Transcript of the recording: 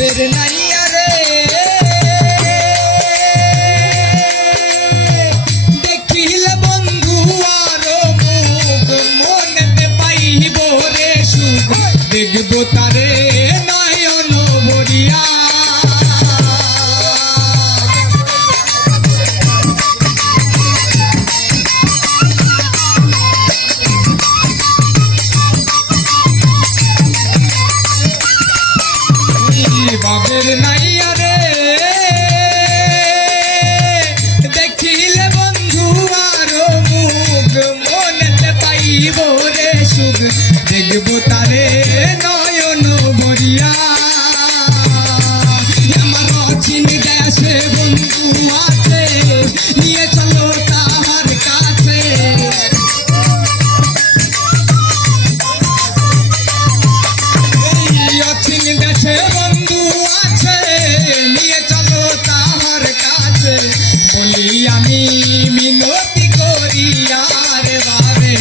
বাবের নাইয়া রে দেখিলে বন্ধু আরো মুখ মনেতে পাইব রে সুখ দেখব তারে নয়ন ভরিয়া বাবের নাইয়া রে দেখিলে বন্ধু আরো মুখ মনেতে পাইব রে সুখ দেখব তারে নয়ন ভরিয়া আমার অচিন দেশে বন্ধু আছে নিয়ে চলো তাহার কাছে এই অচিন দেশে বন্ধু আছে নিয়ে চলো তাহার কাছে বলি আমি মিনতি করি আর বারে